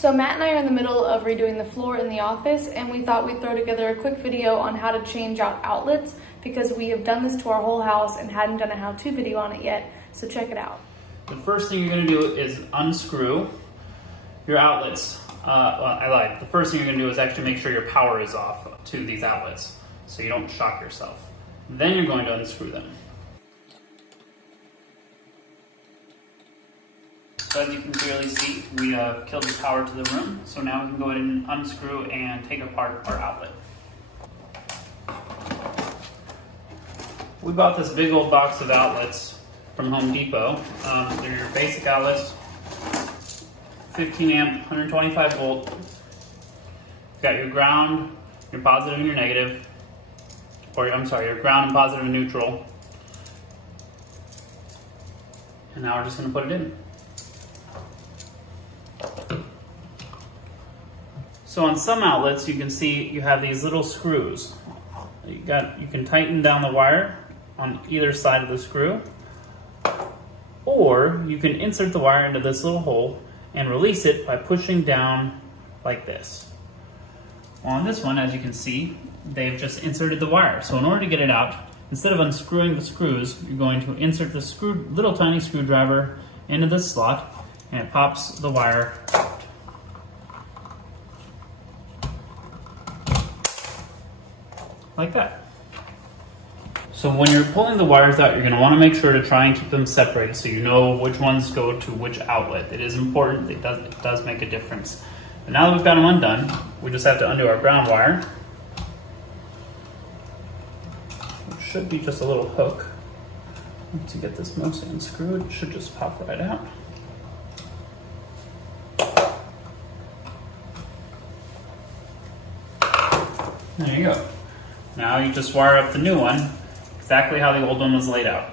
So Matt and I are in the middle of redoing the floor in the office, and we thought we'd throw together a quick video on how to change out outlets because we have done this to our whole house and hadn't done a how-to video on it yet, so check it out. The first thing you're going to do is unscrew your outlets. I lied. The first thing you're going to do is actually make sure your power is off to these outlets so you don't shock yourself. Then you're going to unscrew them. So as you can clearly see, we have killed the power to the room. So now we can go ahead and unscrew and take apart our outlet. We bought this big old box of outlets from Home Depot. They're your basic outlets, 15 amp, 125 volt. You've got your ground, your positive and your negative, or I'm sorry, your ground and positive and neutral. And now we're just going to put it in. So on some outlets, you can see you have these little screws. You can tighten down the wire on either side of the screw, or you can insert the wire into this little hole and release it by pushing down like this. Well, on this one, as you can see, they've just inserted the wire. So in order to get it out, instead of unscrewing the screws, you're going to insert the little tiny screwdriver into this slot, and it pops the wire out. Like that. So when you're pulling the wires out, you're going to want to make sure to try and keep them separated so you know which ones go to which outlet. It is important. It does make a difference. But now that we've got them undone, we just have to undo our ground wire. It should be just a little hook. To get this mostly unscrewed, it should just pop right out. There you go. Now you just wire up the new one exactly how the old one was laid out.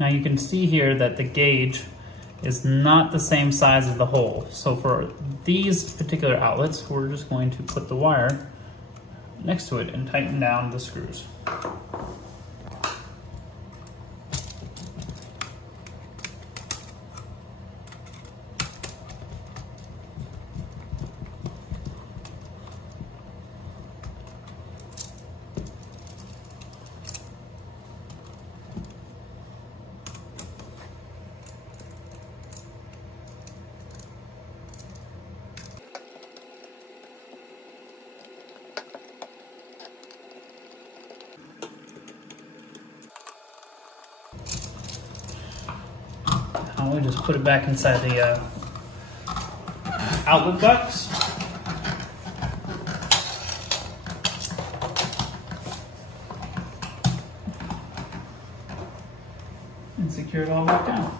Now you can see here that the gauge is not the same size as the hole. So for these particular outlets, we're just going to put the wire next to it and tighten down the screws. We'll just put it back inside the outlet box. And secure it all back down.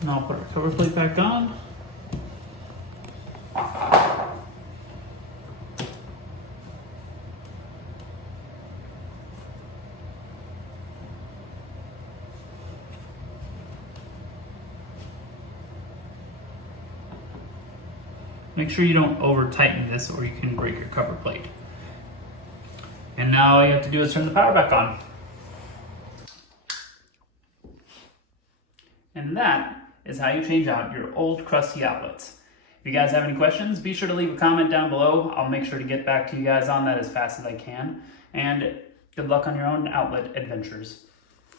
And I'll put our cover plate back on. Make sure you don't over tighten this or you can break your cover plate. And now all you have to do is turn the power back on. And that is how you change out your old crusty outlets. If you guys have any questions, be sure to leave a comment down below. I'll make sure to get back to you guys on that as fast as I can. And good luck on your own outlet adventures.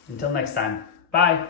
Until next time, bye.